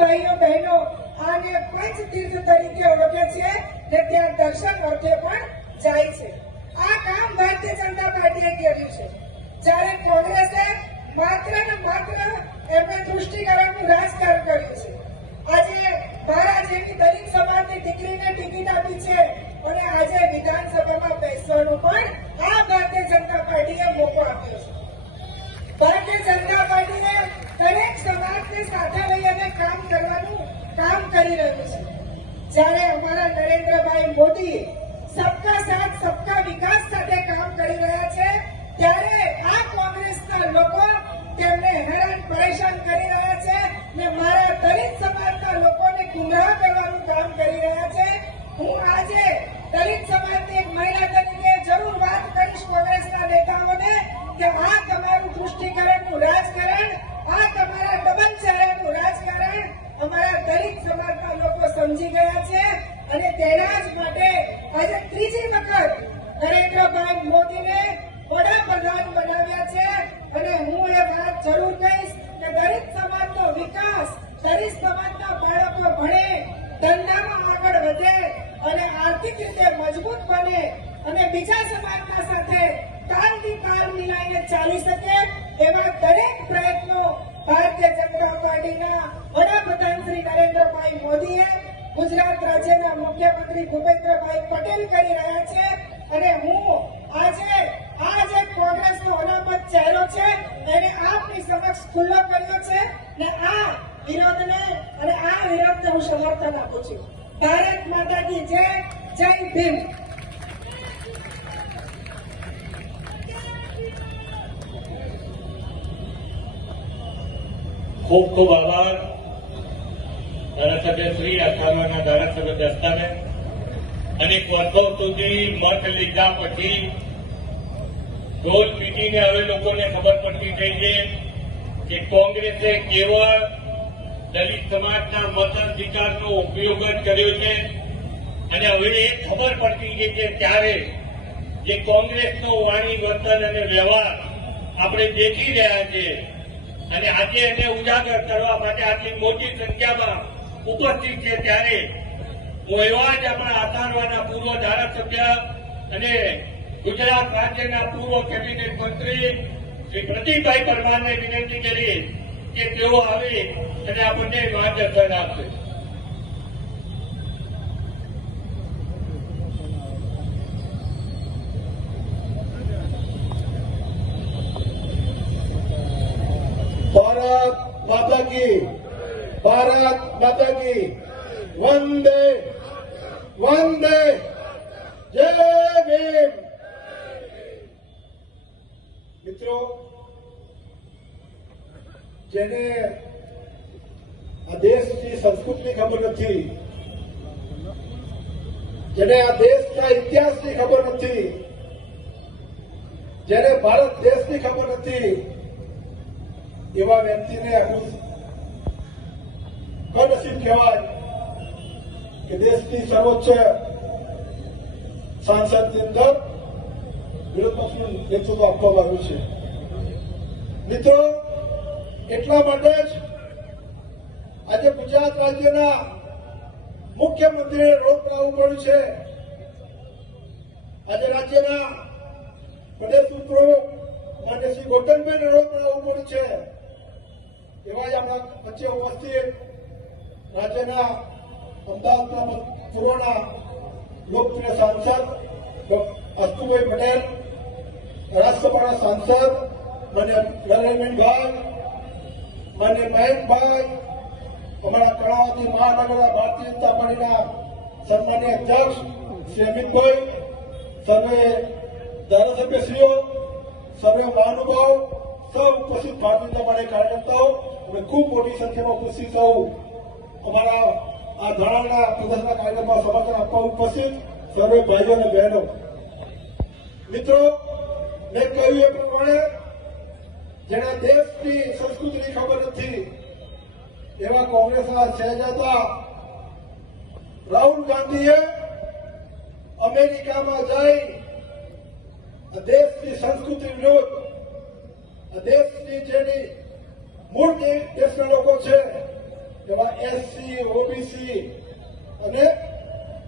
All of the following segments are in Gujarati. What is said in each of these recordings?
ભાઈઓ બહેનો આને પંચ તીર્થ તરીકે ઓળખે છે ને ત્યાં દર્શન અર્થે પણ જાય છે. આ કામ ભારતીય જનતા પાર્ટીએ કર્યું છે. જ્યારે કોંગ્રેસે માત્ર ને માત્ર એમને તૃષ્ટિકરણનું રાજકારણ કર્યું છે. આજે મારા જેવી દલિત સમાજની દીકરીને ટિકિટ આપી છે અને આજે વિધાનસભામાં બેસવાનો પણ આ ભારતીય જનતા પાર્ટીએ મોકો આપ્યો છે. ભારતીય જનતા પાર્ટીએ દરેક સમાજને સાથે લઈ અને કામ કરવાનું કામ કરી રહ્યું છે. જ્યારે અમારા નરેન્દ્રભાઈ મોદી સબકા સાથ સબકા વિકાસ સાથે કામ કરી રહ્યા છે, ત્યારે આ કોંગ્રેસના લોકો તેમને હેરાન પરેશાન કરી રહ્યા છે ને મારા દલિત સમાજના લોકોને ગુમરાહ કરવાનું કામ કરી રહ્યા છે. હું આજે દલિત સમાજની એક મહિલા તરીકે જરૂર વાત કરીશ કોંગ્રેસના નેતાઓને કે આ તમારું તૃષ્ટિકરણનું રાજકારણ, આ તમારા ડબલ ચહેરાનું રાજકારણ અમારા દલિત સમાજના લોકો સમજી ગયા છે અને તેના જ માટે આજે ત્રીજી વખત નરેન્દ્રભાઈ મોદીને વડાપ્રધાન બનાવ્યા છે. અને હું એ વાત જરૂર કહીશ કે દલિત સમાજનો વિકાસ, દલિત સમાજના બાળકો ભણે, ધંધામાં આગળ વધે અને આર્થિક રીતે મજબૂત બને અને બીજા સમાજના સાથે તાલથી તાલ મિલાઈને ચાલી શકે એવા દરેક પ્રયત્નો ભારતીય જનતા પાર્ટીના વડાપ્રધાન શ્રી નરેન્દ્રભાઈ મોદીએ ગુજરાત રાજ્યના મુખ્યમંત્રી ભૂપેન્દ્રભાઈ પટેલ કરી રહ્યા છે. અને હું આજે આ જે કોંગ્રેસનો અનામત ચહેરો છે એને આપની સમક્ષ ખુલ્લો કર્યો છે ને આ વિરોધને હું સમર્થન આપું છું. ભારત માતા કી જય, જય ભીમ. ખૂબ ખૂબ આભાર ધારાસભ્ય શ્રી અખામાના ધારાસભ્ય દસ્તાને. અને વર્ષો સુધી મત લીધા પછી રોજ પીટીને હવે લોકોને ખબર પડતી થઈ છે કે કોંગ્રેસે કેવળ દલિત સમાજના મતાધિકારનો ઉપયોગ જ કર્યો છે. અને હવે એ ખબર પડતી ગઈ છે ત્યારે જે કોંગ્રેસનો વાણી, વર્તન અને વ્યવહાર આપણે દેખી રહ્યા છીએ અને આજે એને ઉજાગર કરવા માટે આટલી મોટી સંખ્યામાં ઉપસ્થિત છે, ત્યારે હું એવા જ આપણા આસારવાના પૂર્વ ધારાસભ્ય અને ગુજરાત રાજ્યના પૂર્વ કેબિનેટ મંત્રી શ્રી પ્રદીપભાઈ પરમારને વિનંતી કરી કે તેઓ આવી અને આપણને માર્ગદર્શન આપશે. भारत माता की, भारत माता की, वंदे वंदे जय भीम. મિત્રો, જેને આ દેશની સંસ્કૃતિની ખબર નથી, જેને આ દેશના ઇતિહાસની ખબર નથી, જેને ભારત દેશની ખબર નથી, એવા વ્યક્તિને આપણું કનસીબ કહેવાય કે દેશની સર્વોચ્ચ સંસદની અંદર વિરોધ પક્ષનું નેતૃત્વ આપવામાં આવ્યું છે. મિત્રો, એટલા માટે જ આજે ગુજરાત રાજ્યના મુખ્યમંત્રીને રોક લાવવું પડ્યું છે. આજે રાજ્યના પ્રદેશ પ્રમુખ માન્ય શ્રી ગોરધનભાઈને રોક લાવવું પડ્યું છે. એવા જ આપણા વચ્ચે ઉપસ્થિત રાજ્યના અમદાવાદના પૂર્વના લોકપ્રિય સાંસદ અસ્તુભાઈ પટેલ, રાજ્યસભાના સાંસદ માન્ય નરેન્દ્રભાઈ, માન્ય મહેશભાઈ, અમારા કર્ણાવતી મહાનગરના ભારતીય જનતા પાર્ટીના સન્માનીય અધ્યક્ષ શ્રી અમિતભાઈ, સર્વે ધારાસભ્યશ્રીઓ, સર્વે મહાનુભાવ, સૌ ઉપસ્થિત ભારતીય જનતા પાર્ટી કાર્યકર્તાઓ અને ખૂબ મોટી સંખ્યામાં ઉપસ્થિત સૌ અમારા આ ધરણાના પ્રદર્શનના કાર્યક્રમમાં સમર્થન આપવા ઉપસ્થિત સર્વે ભાઈઓ અને બહેનો. મિત્રો, મેં કહ્યું એ પ્રમાણે જેને દેશની સંસ્કૃતિની ખબર નથી એવા કોંગ્રેસના શહેજાદા રાહુલ ગાંધીએ અમેરિકામાં જઈ દેશની સંસ્કૃતિ વિરુદ્ધ દેશની જેની મૂળ દેશના લોકો છે એવા એસસી, ઓબીસી અને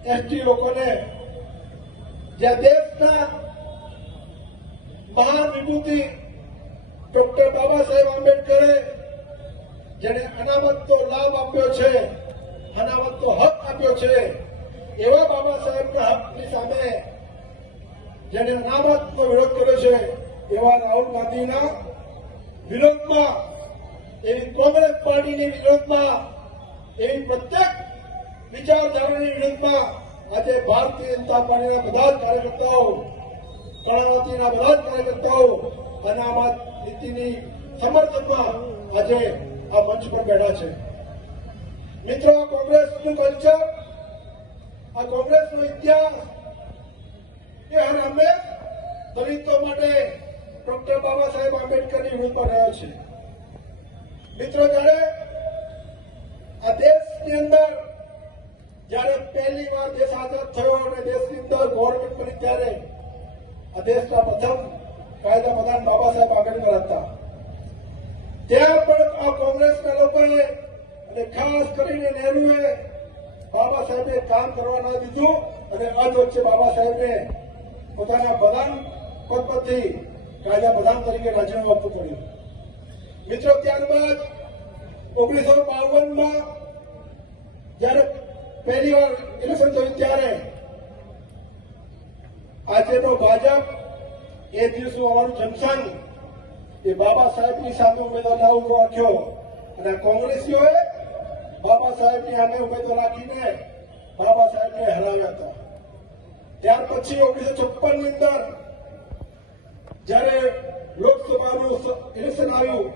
એસટી લોકોને જ્યાં દેશના મહાન વિભૂતિ ડોક્ટર બાબા સાહેબ આંબેડકરે જેને અનામતનો લાભ આપ્યો છે, અનામતનો હક આપ્યો છે, એવા બાબા સાહેબના હકની સામે જેને અનામતનો વિરોધ કર્યો છે એવા રાહુલ ગાંધીના વિરોધમાં, એવી કોંગ્રેસ પાર્ટીની વિરોધમાં, એવી પ્રત્યેક વિચારધારાની વિરોધમાં આજે ભારતીય જનતા પાર્ટીના બધા જ કાર્યકર્તાઓ, કર્ણાવતીના બધા જ કાર્યકર્તાઓ અનામત નીતિની સમર્થનમાં આજે આ મંચ પર બેઠા છે. મિત્રો, આ કોંગ્રેસનું કલ્ચર, આ કોંગ્રેસનો ઇતિહાસ એ હર હંમેશ દલિતો માટે ડોક્ટર બાબા સાહેબ આંબેડકરની વિરુદ્ધમાં રહ્યો છે. મિત્રો, જ્યારે આ દેશની અંદર જ્યારે પહેલી વાર દેશ આઝાદ થયો અને દેશની અંદર ગવર્મેન્ટ બની ત્યારે આ દેશના પ્રથમ કાયદા પ્રધાન બાબા સાહેબ આંબેડકર હતા. ત્યાં પણ આ કોંગ્રેસના લોકોએ અને ખાસ કરીને નહેરુએ બાબા સાહેબે કામ કરવા ન દીધું અને અધ વચ્ચે બાબા સાહેબને પોતાના પ્રધાન પદ પરથી કાયદા પ્રધાન તરીકે રાજીનામું આપવું પડ્યું. મિત્રો, ત્યારબાદ 1952માં જયારે પહેલી વાર ઇલેક્શન થયું ત્યારે આજનો ભાજપ એ દિવસનું અમારું જનસંઘ એ બાબા સાહેબની સામે ઉમેદવાર ના ઉભો રાખ્યો અને કોંગ્રેસીઓએ બાબા સાહેબની સામે ઉમેદવાર રાખીને બાબા સાહેબને હરાવ્યા હતા. ત્યાર પછી 1956ની અંદર જયારે લોકસભાનું ઇલેક્શન આવ્યું